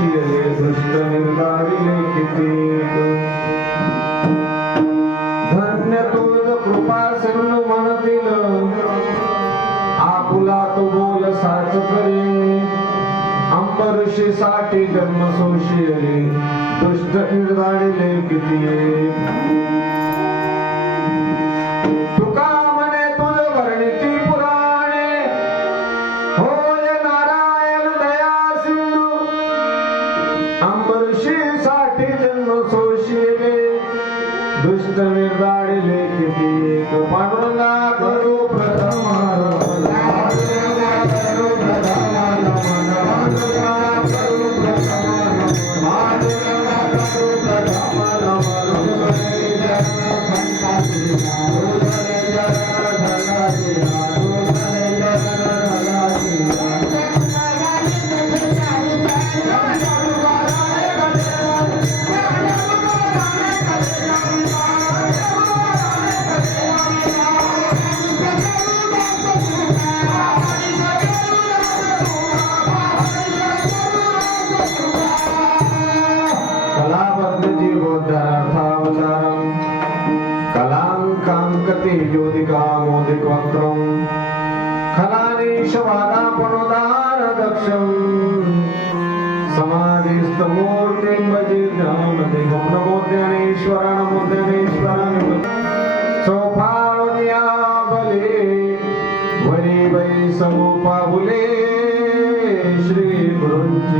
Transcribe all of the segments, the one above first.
निर्गाविले किती धन्य तुझ कृपा सिंधू म्हणतील. आपुला तो बोल साच करे अंबऋषी साठी जन्म सोशियले. दुष्ट निर्गाविले किती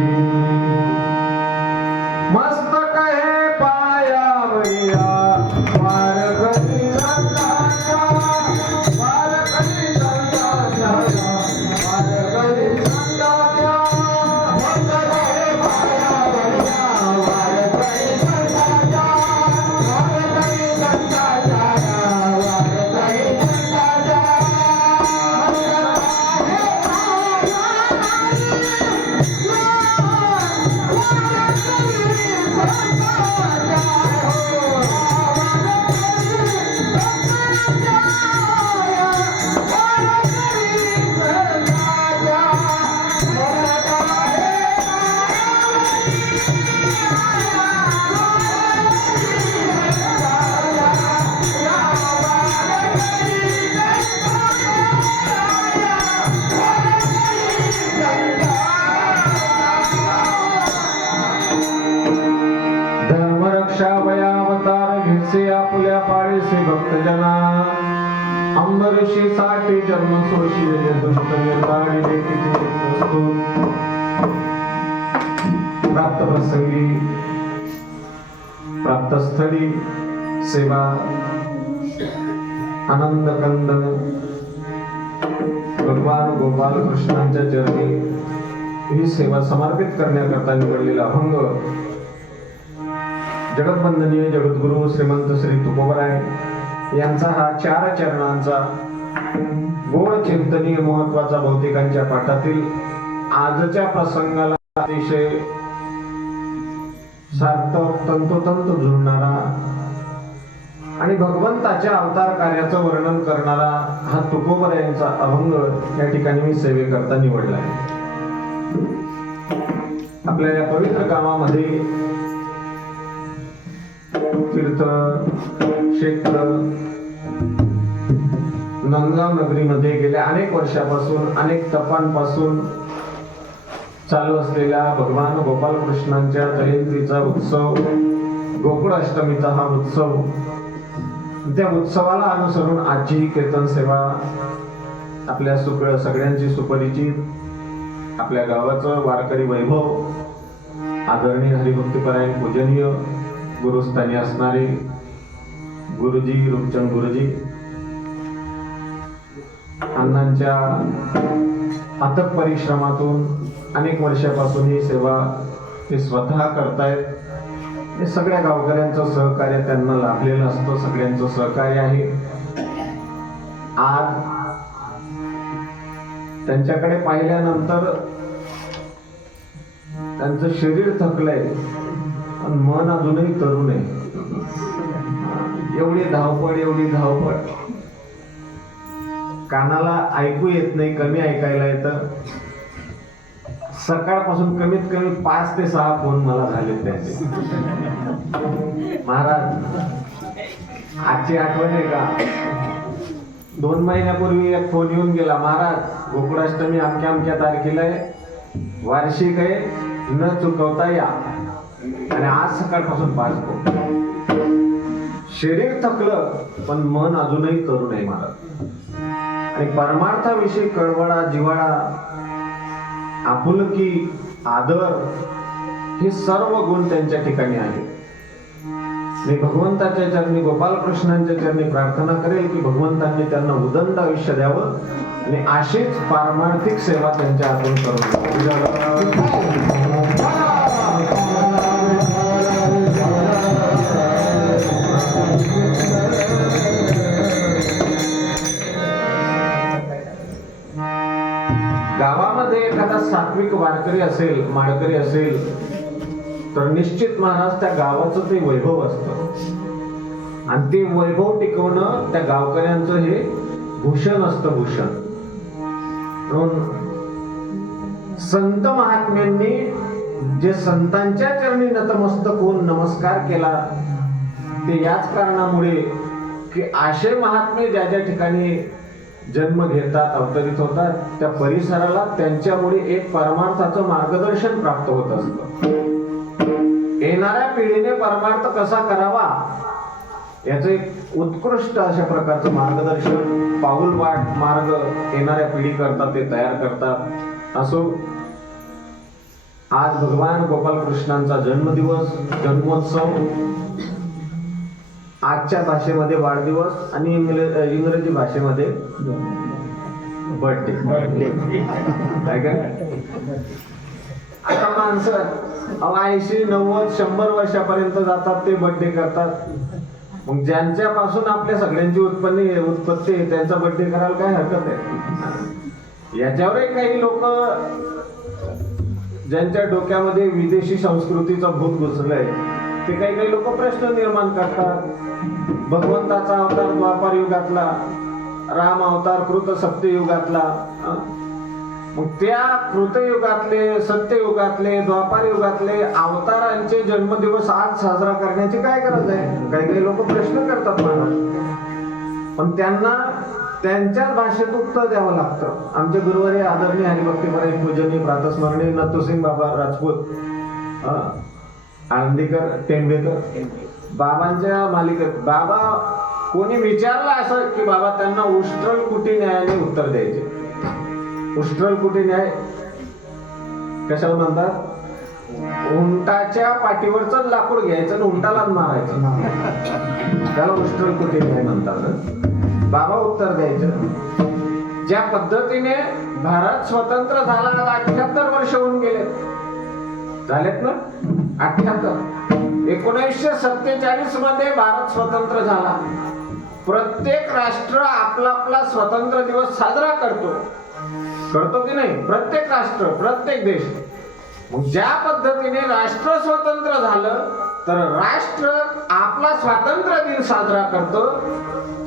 thank you. प्राप्तस्थळी सेवा आनंद कंद भगवान गोपाल कृष्णांच्या चरणी ही सेवा समर्पित करण्याकरता निवडलेला अभंग जगतबंधनीय जगद्गुरु श्रीमंत श्री तुकोबराय यांचा हा चार चरणांचा गोड चिंतनीय महत्त्वाचा भौतिकांच्या पाठातील आजच्या प्रसंगाला अतिशय सार्थक तंतोतंत जुळणारा आणि भगवंताच्या अवतार कार्याचं वर्णन करणारा हा तुकोबर यांचा अभंग या ठिकाणी मी सेवेकरता निवडला आहे. आपल्या या पवित्र कामामध्ये तीर्थ क्षेत्र नंदगाव नगरीमध्ये गेल्या अनेक वर्षापासून अनेक तपांपासून चालू असलेला भगवान गोपालकृष्णांच्या जयंतीचा उत्सव गोकुळाष्टमीचा हा उत्सव. त्या उत्सवाला अनुसरून आजची कीर्तन सेवा आपल्या सुप सगळ्यांची सुपरिचित आपल्या गावाचं वारकरी वैभव आदरणीय हरिभक्तीपरायण पूजनीय गुरुस्थानी असणारे गुरुजी रूपचंद गुरुजी अण्णांच्या अथक परिश्रमातून अनेक वर्षापासून ही सेवा ते स्वतः करतायत. हे सगळ्या गावकऱ्यांचं सहकार्य त्यांना लाभलेलं असतं सगळ्यांचं सहकार्य आहे. आज त्यांच्याकडे पाहिल्यानंतर त्यांचं शरीर थकलंय पण मन अजूनही तरुण आहे. एवढी धावपळ एवढी धावपळ. कानाला ऐकू येत नाही कमी ऐकायला येतं. सकाळपासून कमीत कमी पाच ते सहा फोन मला झाले त्याचे. महाराज आजची आठवण आहे का? दोन महिन्यापूर्वी एक फोन येऊन गेला महाराज गोकुळाष्टमी अमक्या अमक्या तारखेला आहे. वार्षिक आहे न चुकवता या. आणि आज सकाळपासून पाच फोन. शरीर थकलं पण मन अजूनही करू नये महाराज. आणि परमार्थाविषयी कळवळा जिव्हाळा आपुलकी आदर हे सर्व गुण त्यांच्या ठिकाणी आहेत. मी भगवंताच्या चरणी गोपालकृष्णांच्या चरणी प्रार्थना करेल की भगवंतांनी त्यांना उदंड आयुष्य द्यावं आणि अशीच पारमार्थिक सेवा त्यांच्या हातून करून एखादा वारकरी असेल माळकरी असेल तर निश्चित महाराज त्या गावाचं ते वैभव असतं. आणि ते वैभव टिकवणं त्या गावकऱ्यांचं हे भूषण असतं भूषण. म्हणून संत महात्म्यांनी जे संतांच्या चरणी नतमस्तक होऊन नमस्कार केला ते याच कारणामुळे की आशय महात्मे ज्या ज्या ठिकाणी जन्म घेतात अवतरित होतात त्या परिसराला त्यांच्यामुळे एक परमार्थाचं मार्गदर्शन प्राप्त होत असतं. येणाऱ्या पिढीने परमार्थ कसा करावा? याचं एक उत्कृष्ट अशा प्रकारचं मार्गदर्शन पाऊल वाट मार्ग येणाऱ्या पिढी करतात ते तयार करतात. असो आज भगवान गोपालकृष्णांचा जन्मदिवस जन्मोत्सव आजच्या भाषेमध्ये वाढदिवस आणि इंग्रजी भाषेमध्ये बर्थडे काय काय आता माणसं ऐंशी नव्वद शंभर वर्षापर्यंत जातात ते बर्थडे करतात. मग ज्यांच्यापासून आपल्या सगळ्यांची उत्पत्ती उत्पत्ती आहे त्यांचा बर्थडे करायला काय हरकत आहे? याच्यावरही काही लोक ज्यांच्या डोक्यामध्ये विदेशी संस्कृतीचं भूत घुसलंय. ते काही काही लोक प्रश्न निर्माण करतात. भगवंताचा अवतार द्वापार युगातला राम अवतार कृत सत्ययुगातला मग त्या कृतयुगातले सत्ययुगातले द्वापार युगातले अवतारांचे जन्मदिवस आज साजरा करण्याची काय गरज आहे? काही काही लोक प्रश्न करतात मला. पण त्यांना त्यांच्याच भाषेत उत्तर द्यावं लागतं. आमचे गुरुवारी आदरणीय हरिभक्तीपराई पूजनीय प्रातस्मरणीय नतुसिंग बाबा राजपूत आनंदीकर तेंडेकर टेंबेकर बाबांच्या मालिकेत बाबा कोणी विचारलं असं की बाबा त्यांना उष्ट्रल कुटी न्यायाने उत्तर द्यायचे? उष्ट्रल कुटी न्याय? कशाला म्हणतात? उंटाच्या पाठीवरच लाकूड घ्यायचं आणि उंटाला मारायचं. त्याला उष्ट्रल कुटी न्याय म्हणतात? बाबा उत्तर द्यायचं. ज्या पद्धतीने भारत स्वतंत्र झाला अठ्याहत्तर वर्ष होऊन गेले. झालेत ना? अठ्याहत्तर. एकोणीसशे सत्तेचाळीसमध्ये भारत स्वतंत्र झाला. प्रत्येक राष्ट्र आपला आपला स्वतंत्र दिवस साजरा करतो. करतो की नाही? प्रत्येक राष्ट्र प्रत्येक देश. मग ज्या पद्धतीने राष्ट्र स्वतंत्र झालं तर राष्ट्र आपला स्वातंत्र्य दिन साजरा करतो.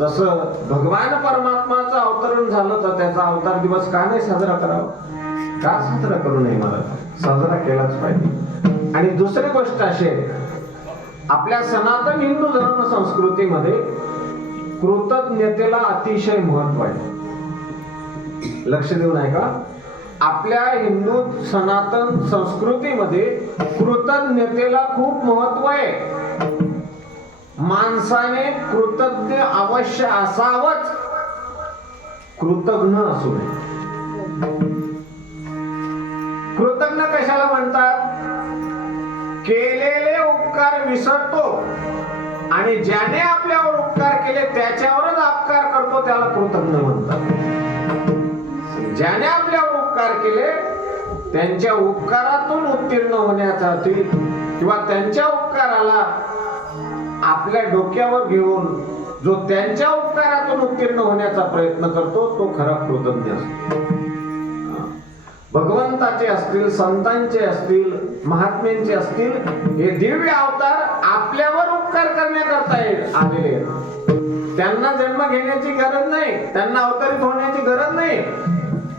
तस भगवान परमात्माचं अवतरण झालं तर त्याचा अवतार दिवस का नाही साजरा करावा? का साजरा करू नये मला? साजरा केलाच पाहिजे. आणि दुसरी गोष्ट अशी आहे आपल्या सनातन हिंदू धर्म संस्कृतीमध्ये कृतज्ञतेला अतिशय महत्त्व आहे. लक्ष देऊन ऐका आपल्या हिंदू सनातन संस्कृतीमध्ये कृतज्ञतेला खूप महत्त्व आहे. माणसाने कृतज्ञ अवश्य असावंच. कृतज्ञ असू नये. कृतज्ञ कशाला म्हणतात? केलेले उपकार विसरतो. आणि ज्याने आपल्यावर उपकार केले त्याच्यावरच अपकार करतो त्याला कृतज्ञ म्हणतात. ज्याने आपल्यावर उपकार केले त्यांच्या उपकारातून उत्तीर्ण होण्यासाठी किंवा त्यांच्या उपकाराला आपल्या डोक्यावर घेऊन जो त्यांच्या उपकारातून उत्तीर्ण होण्याचा प्रयत्न करतो तो खरा कृतज्ञ असतो. भगवंताचे असतील संतांचे असतील महात्म्यांचे असतील हे दिव्य अवतार आपल्यावर उपकार करण्याकरता आलेले आहेत. त्यांना जन्म घेण्याची गरज नाही त्यांना अवतरित होण्याची गरज नाही.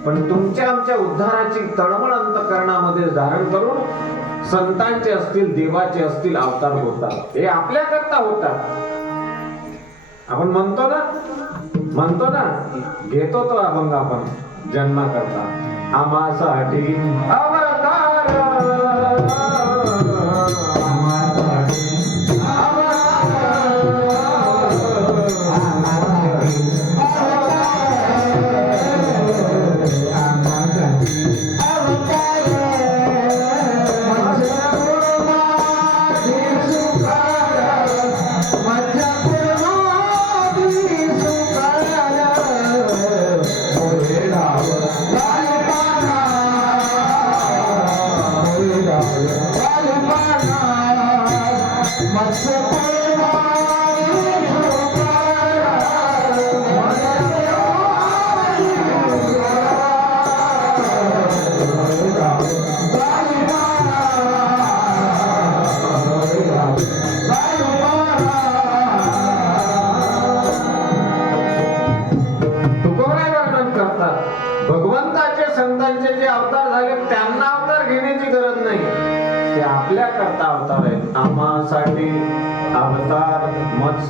पण तुमच्या आमच्या उद्धाराची तळमळ अंतकरणामध्ये धारण करून संतांचे असतील देवाचे असतील अवतार होतात. हे आपल्याकरता होतात. आपण म्हणतो ना म्हणतो ना घेतो तो अभंग आपण. जन्माकरता करता. आमासाठी अवतार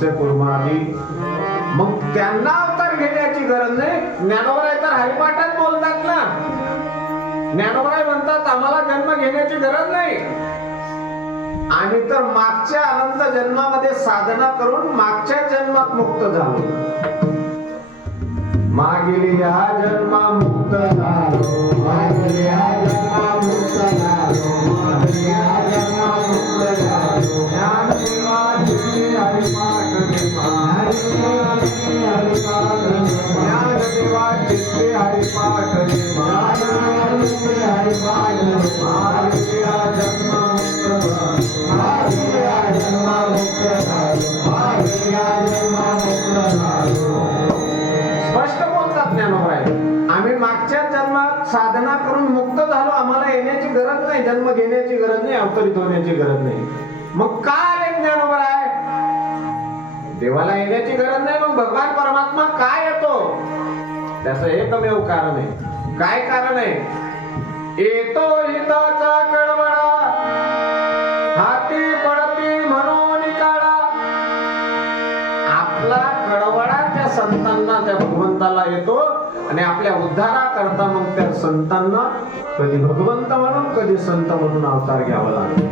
मत्स्य कुर्मादी मग त्यांना अवतार घेण्याची गरज नाही. ज्ञानोबराय तर हरिपाठात बोलतात ना. ज्ञानोबराय म्हणतात आम्हाला जन्म घेण्याची गरज नाही. आम्ही तर मागच्या अनंत जन्मामध्ये साधना करून मागच्या जन्मात मुक्त झालो. मागील या जन्मा मुक्त झालो. मागील या जन्मा मुक्त झालो. मागील या जन्मा मुक्त झालो. ज्ञान सेवा हरिमा स्पष्ट बोलतात ज्ञानोबाई. आम्ही मागच्या जन्मात साधना करून मुक्त झालो. आम्हाला येण्याची गरज नाही. जन्म घेण्याची गरज नाही. अवतरित होण्याची गरज नाही. मग काय देवाला येण्याची गरज नाही मग भगवान परमात्मा काय येतो त्याच एकमेव कारण आहे. काय कारण आहे? येतो हिताचा कळवळा हाती पडती म्हणून काळा. आपला कळवळा त्या संतांना त्या भगवंताला येतो आणि आपल्या उद्धारा करता मग त्या संतांना कधी भगवंत म्हणून कधी संत म्हणून अवतार घ्यावा लागतो.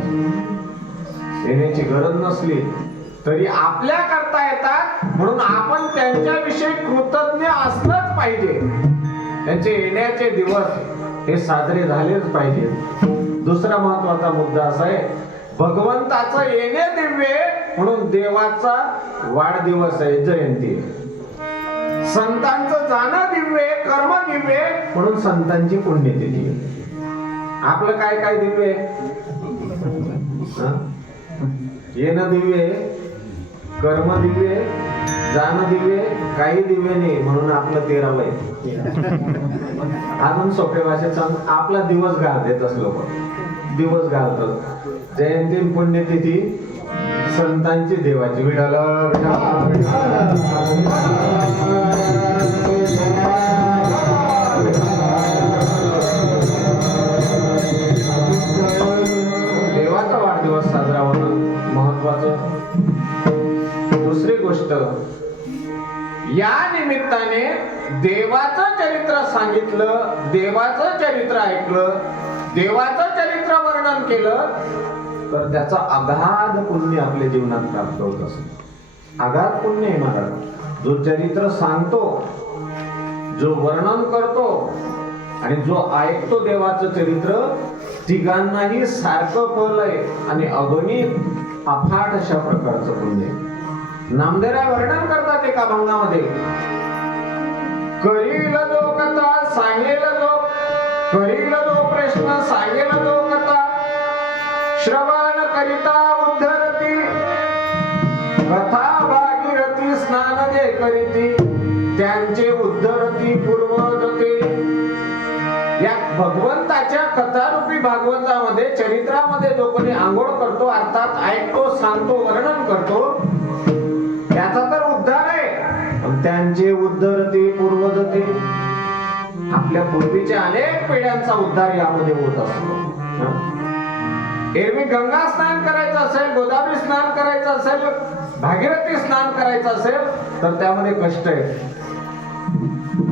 येण्याची गरज नसली तरी आपल्या करता येतात म्हणून आपण त्यांच्याविषयी कृतज्ञ असलंच पाहिजे. त्यांचे येण्याचे दिवस हे साजरे झालेच पाहिजे. दुसरा महत्त्वाचा मुद्दा असा आहे भगवंताचं येणे दिव्य म्हणून देवाचा वाढदिवस आहे जयंती. संतांचं जाणं दिव्य कर्म दिव्य म्हणून संतांची पुण्यतिथी आपलं काय काय दिव्य येणं दिव्य कर्म दिव्य जाण दिव्य काही दिव्य नाही म्हणून आपलं तेरावं आहे. अजून सोप्या भाषेत सांग आपला दिवस घालतेत लोक. दिवस घालतात. जयंती पुण्यतिथी संतांची देवाची. विठाला देवाचा गोष्ट. या निमित्ताने देवाचं चरित्र सांगितलं देवाचं चरित्र ऐकलं देवाचं चरित्र वर्णन केलं तर त्याचा अगाध पुण्य आपल्या जीवनात प्राप्त होत असत अगाध पुण्य आहे महाराज. जो चरित्र सांगतो जो वर्णन करतो आणि जो ऐकतो देवाचं चरित्र तिघांनाही सारखं फल आहे आणि अगणित अफाट अशा प्रकारचं पुण्य आहे. नामदेरा वर्णन करतात एका भंगामध्ये. करील जो कथा सांगेल जो करील जो प्रश्न सांगेल जो कथा श्रवण करिता उद्धरती. कथा भागीरथी स्नान जे करीती त्यांचे उद्धरती पूर्वजते या भगवंताच्या कथारूपी भागवतामध्ये चरित्रामध्ये जो कोणी आंघोळ करतो अर्थात ऐकतो सांगतो वर्णन करतो त्याचा तर उद्धार आहे पण त्यांचे उद्धरते पूर्वजते आपल्या पूर्वीच्या अनेक पिढ्यांचा उद्धार यामध्ये होत असतो. एरवी गंगा स्नान करायचं असेल गोदावरी स्नान करायचं असेल भागीरथी स्नान करायचं असेल तर त्यामध्ये कष्ट आहे.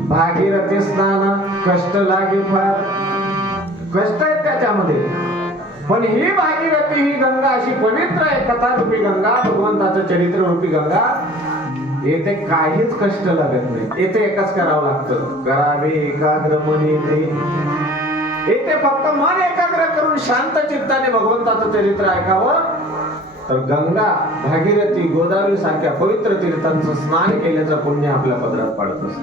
भागीरथी स्नान कष्ट लागे फार. कष्ट आहेत त्याच्यामध्ये. पण ही भागीरथी ही गंगा अशी पवित्र आहे कथारूपी गंगा भगवंताचं चरित्र रूपी गंगा येथे काहीच कष्ट लागत नाही. येथे एकच करावं लागतं. करावे एकाग्र मन येते. येथे फक्त मन एकाग्र करून शांत चित्ताने भगवंताचं चरित्र ऐकावं. तर गंगा भागीरथी गोदावरी सारख्या पवित्र तीर्थांचं स्नान केल्याचं पुण्य आपल्या पदरात पडत असत.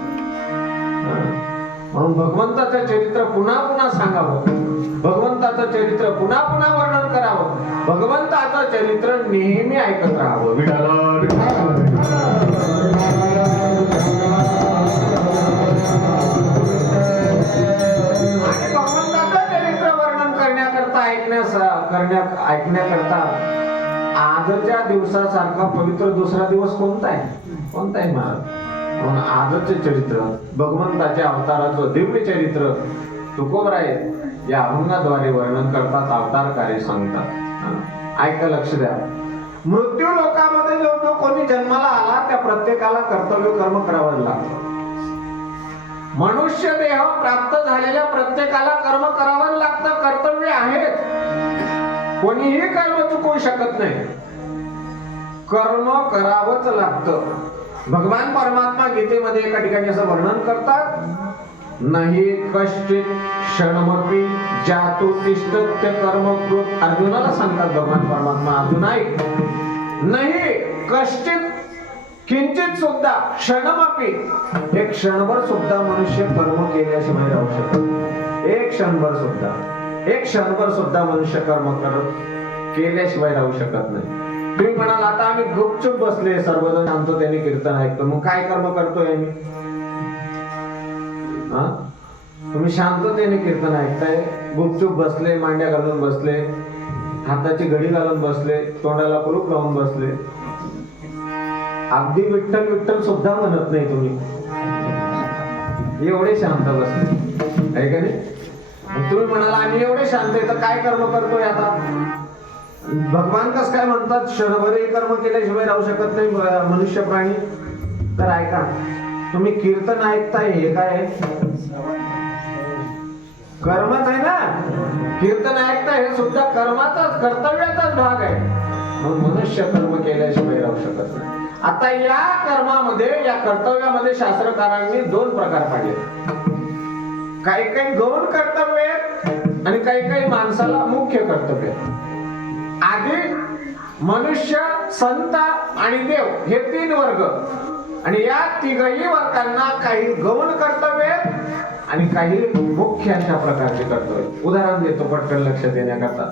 म्हणून भगवंताचं चरित्र पुन्हा पुन्हा सांगावं. भगवंताचं चरित्र पुन्हा पुन्हा वर्णन करावं. भगवंताचं चरित्र नेहमी ऐकत राहावं. विठाला करण्यात ऐकण्याकरता आजच्या दिवसासारखा पवित्र दुसरा दिवस कोणता आहे? कोणता आहे महाराज? म्हणून आजचे चरित्र भगवंताच्या अवताराचं दिव्य चरित्र तुकोबराय या अभंगाद्वारे वर्णन करतात अवतार कार्य सांगतात ऐका लक्ष द्या. मृत्यू लोकामध्ये जो जो कोणी जन्माला आला त्या प्रत्येकाला कर्तव्य कर्म करावं लागतं. मनुष्य देह प्राप्त झालेल्या प्रत्येकाला कर्म करावं लागतं. कर्तव्य आहेत कोणीही कर्म चुकवू शकत नाही. कर्म करावंच लागतं. भगवान परमात्मा गीतेमध्ये एका ठिकाणी असं वर्णन करतात नाही कश्चित क्षणमपी जातो तिष्ठत्य कर्मकृत अर्जुनाला सांगतात भगवान परमात्मा अर्जुन ऐक. नाही कश्चित किंचित सुद्धा क्षणमपी एक क्षणभर सुद्धा मनुष्य कर्म केल्याशिवाय राहू शकतो एक क्षणभर सुद्धा. एक क्षणभर सुद्धा मनुष्य कर्म करत केल्याशिवाय राहू शकत नाही. तुम्ही म्हणाल आता आम्ही गुपचूप बसले सर्वजण शांत त्याने कीर्तन ऐकतो मग काय कर्म करतोय आम्ही? तुम्ही शांततेने कीर्तन ऐकताय. गुपचूप बसले मांड्या घालून बसले हाताची घडी घालून बसले तोंडाला कुलूप लावून बसले. अगदी विठ्ठल विठ्ठल सुद्धा म्हणत नाही तुम्ही. एवढे शांत बसले. आहे का नाही? तुम्ही म्हणाला आम्ही एवढे शांत आहे तर काय कर्म करतोय आता? भगवान कस काय म्हणतात क्षणभरही कर्म केल्याशिवाय राहू शकत नाही मनुष्य प्राणी. तर ऐका तुम्ही कीर्तन ऐकताय हे काय कर्मच आहे ना? कीर्तन ऐकताय हे सुद्धा कर्माचाच कर्तव्याचाच भाग आहे. मग मनुष्य कर्म केल्याशिवाय राहू शकत नाही. आता या कर्मामध्ये या कर्तव्यामध्ये शास्त्रकारांनी दोन प्रकार पाडले काही काही गौण कर्तव्य आणि काही काही माणसाला मुख्य कर्तव्य. आधी मनुष्य संत आणि देव हे तीन वर्ग. आणि या तिघही वर्गांना काही गौण कर्तव्य आणि काही मुख्य अशा प्रकारचे कर्तव्य उदाहरण देतो पटकन लक्ष देण्याकरता.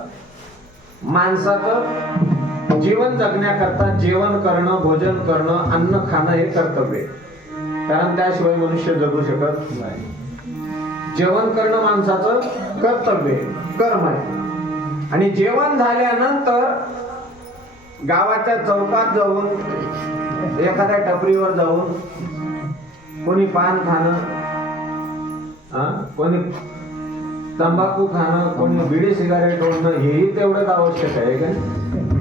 माणसाचं जीवन जगण्याकरता जेवण करणं भोजन करणं अन्न खाणं हे कर्तव्य कारण त्याशिवाय मनुष्य जगू शकत नाही. जेवण करणं माणसाचं कर्तव्य कर्म आहे. आणि जेवण झाल्यानंतर गावाच्या चौकात जाऊन एखाद्या टपरीवर जाऊन कोणी पान खाणं कोणी तंबाखू खाणं कोणी बिडी सिगारेट ओढणं हेही तेवढंच आवश्यक आहे का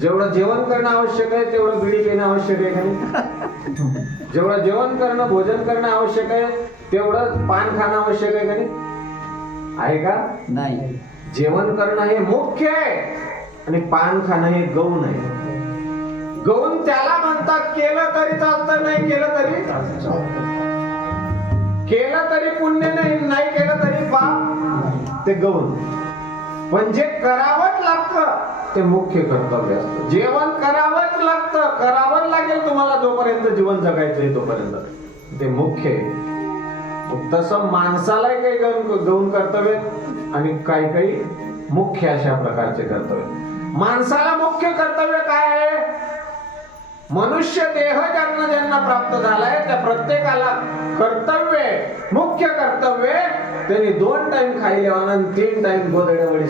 जेवढं जेवण करणं आवश्यक आहे तेवढं बिडी पिणं आवश्यक आहे का नाही? जेवढं जेवण करणं भोजन करणं आवश्यक आहे तेवढं पान खाणं आवश्यक आहे का नाही? आहे का? नाही. जेवण करणं हे मुख्य आहे आणि पान खाणं हे गौण आहे. गौण त्याला म्हणतात केलं तरी चालतं नाही केलं तरी? केलं तरी पुण्य नाही नाही केलं तरी पाप. ते गौण. पण जे करावंच लागतं. ते मुख्य कर्तव्य असतं. जेवण करावंच लागतं. करावंच लागेल तुम्हाला जोपर्यंत जीवन जगायचंय तोपर्यंत. ते मुख्य आहे. तसं माणसालाही काही गौण गौण कर्तव्य आणि काही काही मुख्य अशा प्रकारचे कर्तव्य माणसाला मुख्य कर्तव्य काय आहे? मनुष्य देह ज्यांना ज्यांना प्राप्त झालाय त्या प्रत्येकाला कर्तव्य मुख्य कर्तव्य त्यांनी दोन टाइम खाई आणि तीन टाइम गोदड्या वडी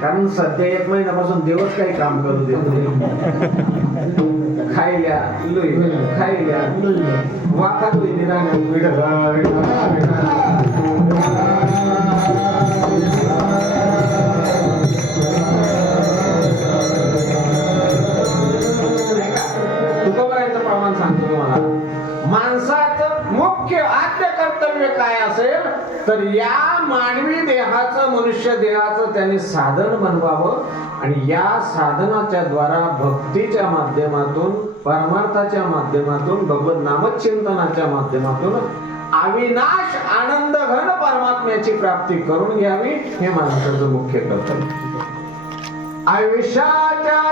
कारण सध्या एक महिन्यापासून देवच काही काम करू देत खायल्या लुई खायल्या वाका लुई राहण्या तर या मानवी देहाचं मनुष्य देहाचं त्यांनी साधन बनवावं आणि या साधनाच्या द्वारा भक्तीच्या माध्यमातून परमार्थाच्या माध्यमातून भगवत नामचिंतनाच्या माध्यमातून अविनाश आनंद घन परमात्म्याची प्राप्ती करून घ्यावी हे माणसाचं मुख्य कर्तव्य. आयुष्याच्या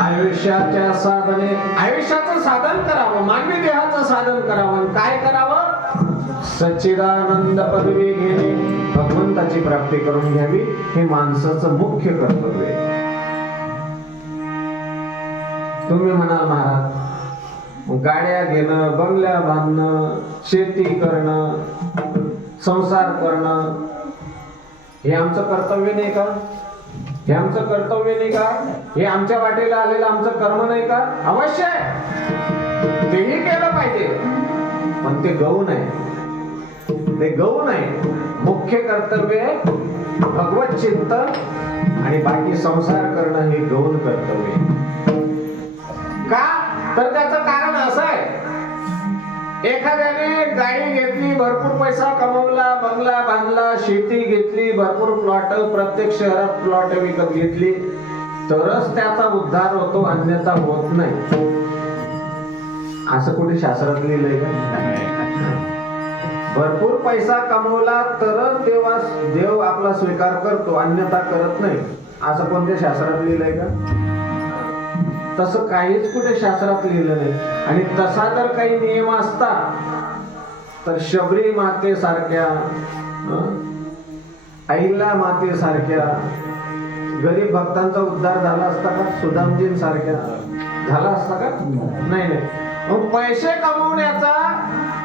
आयुष्याच्या साधने आयुष्याचं साधन करावं मानवी देहाचं साधन करावं. काय करावं? सच्चिदानंद पदवी घेणे. भगवंताची प्राप्ती करून घ्यावी हे माणसाचं मुख्य कर्तव्य आहे. तुम्ही म्हणाल महाराज गाड्या घेणं बंगल्या बांधणं शेती करणं संसार करणं हे आमचं कर्तव्य नाही का? हे आमचं कर्तव्य नाही का? हे आमच्या वाटेला आलेलं आमचं कर्म नाही का? अवश्य आहे. तेही केलं पाहिजे. पण ते गहू नाही. ते गौण आहे मुख्य कर्तव्य आहे भगवत चिंतन आणि बाकी संसार करणं हे गौण कर्तव्य का? तर त्याचं कारण असं आहे. एखाद्याने गाडी घेतली भरपूर पैसा कमवला बंगला बांधला शेती घेतली भरपूर प्लॉट प्रत्येक शहरात प्लॉट विकत घेतली तरच त्याचा उद्धार होतो अन्यथा होत नाही. असं कुठे शास्त्रात लिहिलंय का? भरपूर पैसा कमवला तरच देवा देव आपला स्वीकार करतो अन्यथा करत नाही. असं कोणत्या शास्त्रात लिहिलंय का? तसं काहीच कुठे शास्त्रात लिहिलं नाही. आणि तसा जर काही नियम असता तर शबरी माते सारख्या आईला माते सारख्या गरीब भक्तांचा उद्धार झाला असता का? सुदामजीन सारख्या झाला असता का? नाही नाही. मग पैसे कमवण्याचा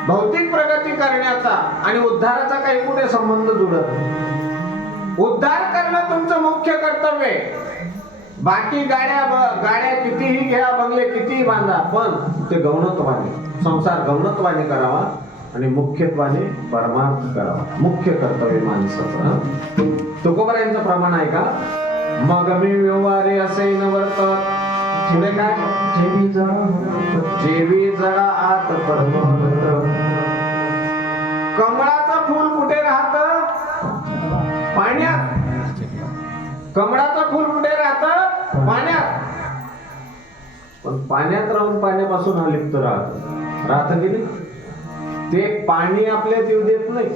भौतिक प्रगती करण्याचा आणि उद्धाराचा काही कुठे संबंध जुळत उद्धार करणं तुमचं मुख्य कर्तव्य आहे. बाकी गाड्या ब- गाड्या कितीही घ्या बंगले कितीही बांधा पण ते गौणत्वाने संसार गौणत्वाने करावा आणि मुख्यत्वाने परमार्थ करावा. मुख्य कर्तव्य माणसाचं तुकोबऱ्यांचं प्रमाण आहे का? मग मी व्यवहारे असे नवर्त पुढे काय जेवी जळा जेवी जडा आत परमहंत कमळाचं फूल कुठे राहत? पाण्यात. कमळाचं फूल कुठे राहत? पाण्यात. पण पाण्यात राहून पाण्यापासून अलिप्त राहत. राहत की ते पाणी आपल्या येऊ देत नाही.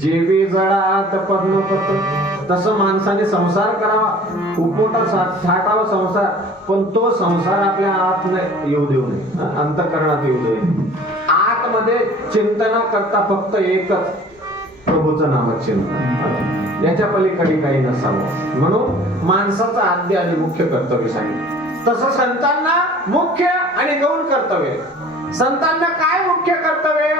जेवी जडा आत पद्मपत्र तसं माणसाने संसार करावा. उपमोठा सा- थाटावा संसार पण तो संसार आपल्या आत नाही येऊ देऊ नये. अंतकरणात अंतःकरणात येऊ देऊ आतमध्ये चिंतना करता फक्त एकच प्रभूचं नाम चिंतन. याच्या पलीकडे काही नसावं. म्हणून माणसाचं आद्य आणि मुख्य कर्तव्य सांगितलं. तसं संतांना मुख्य आणि गौण कर्तव्य संतांना काय मुख्य कर्तव्य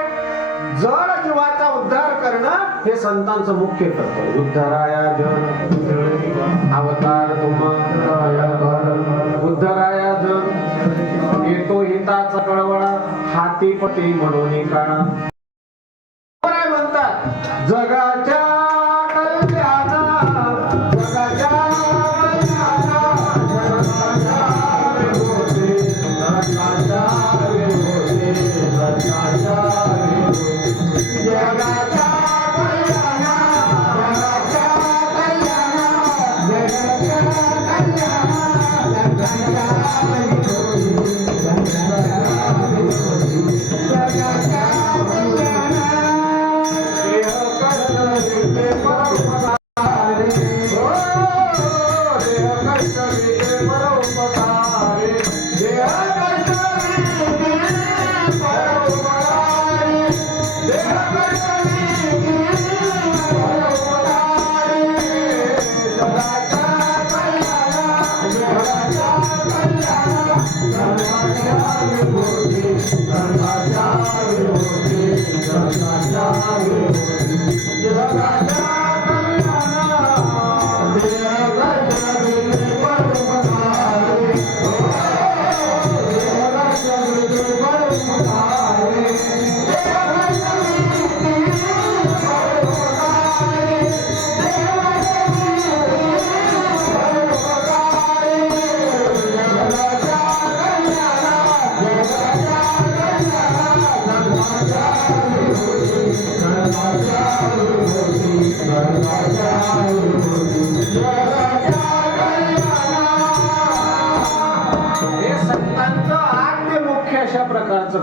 जड जीवाचा उद्धार करणं हे संतांचं मुख्य कर्तव्य. उद्धाराया जन अवतार तुम्हा उद्धाराया जन येतो हिताचा कळवळा हाती पती म्हणून काळा काय म्हणतात जगाच्या हे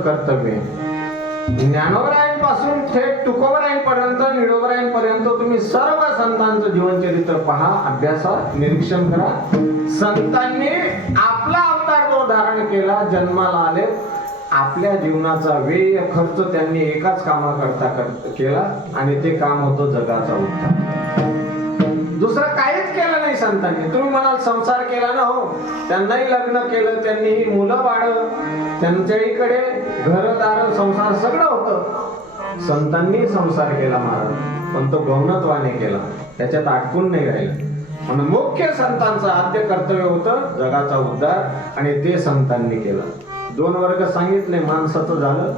कर्तव्य. आहे ज्ञानोबरायांपासून थेट तुकोबरायांपर्यंत निडोबरायांपर्यंत तुम्ही सर्व संतांचं जीवनचरित्र पहा अभ्यासा निरीक्षण करा. संतांनी आपला अवतार तो धारण केला जन्माला आले आपल्या जीवनाचा व्यय खर्च त्यांनी एकाच कामाकरता केला आणि ते काम होतं जगाचा उद्धार दुसरं काय नाही संतांनी. तुम्ही म्हणाल संसार केला ना हो त्यांनाही लग्न केलं त्यांनीही मुलं बाळ त्यांच्याकडे घरदार संसार सगळं होतं. संतांनी संसार केला महाराज पण तो गौणत्वाने केला. त्याच्यात अटकून नाही राहिला. म्हणून मुख्य संतांचं आद्य कर्तव्य होतं जगाचा उद्धार आणि ते संतांनी केलं. दोन वर्ग सांगितले माणसाचं झालं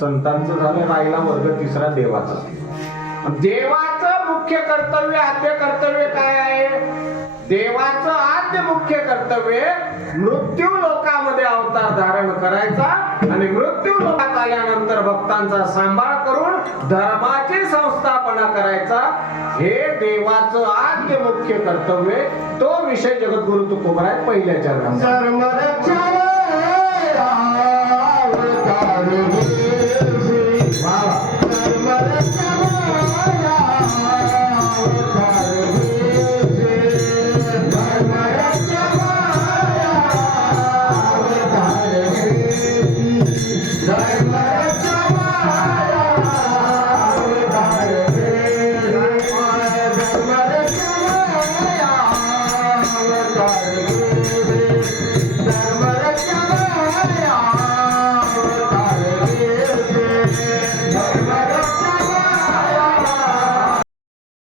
संतांचं झालं राहिला वर्ग तिसरा देवाचा. देवाचं मुख्य कर्तव्य आद्य कर्तव्य काय आहे? देवाचं आद्य मुख्य कर्तव्य मृत्यू लोकामध्ये अवतार धारण करायचा आणि मृत्यू लोकात आल्यानंतर भक्तांचा सांभाळ करून धर्माची संस्थापना करायचा. हे देवाचं आद्य मुख्य कर्तव्य तो विषय जगद्गुरु तुकोबराय पहिल्या चरणात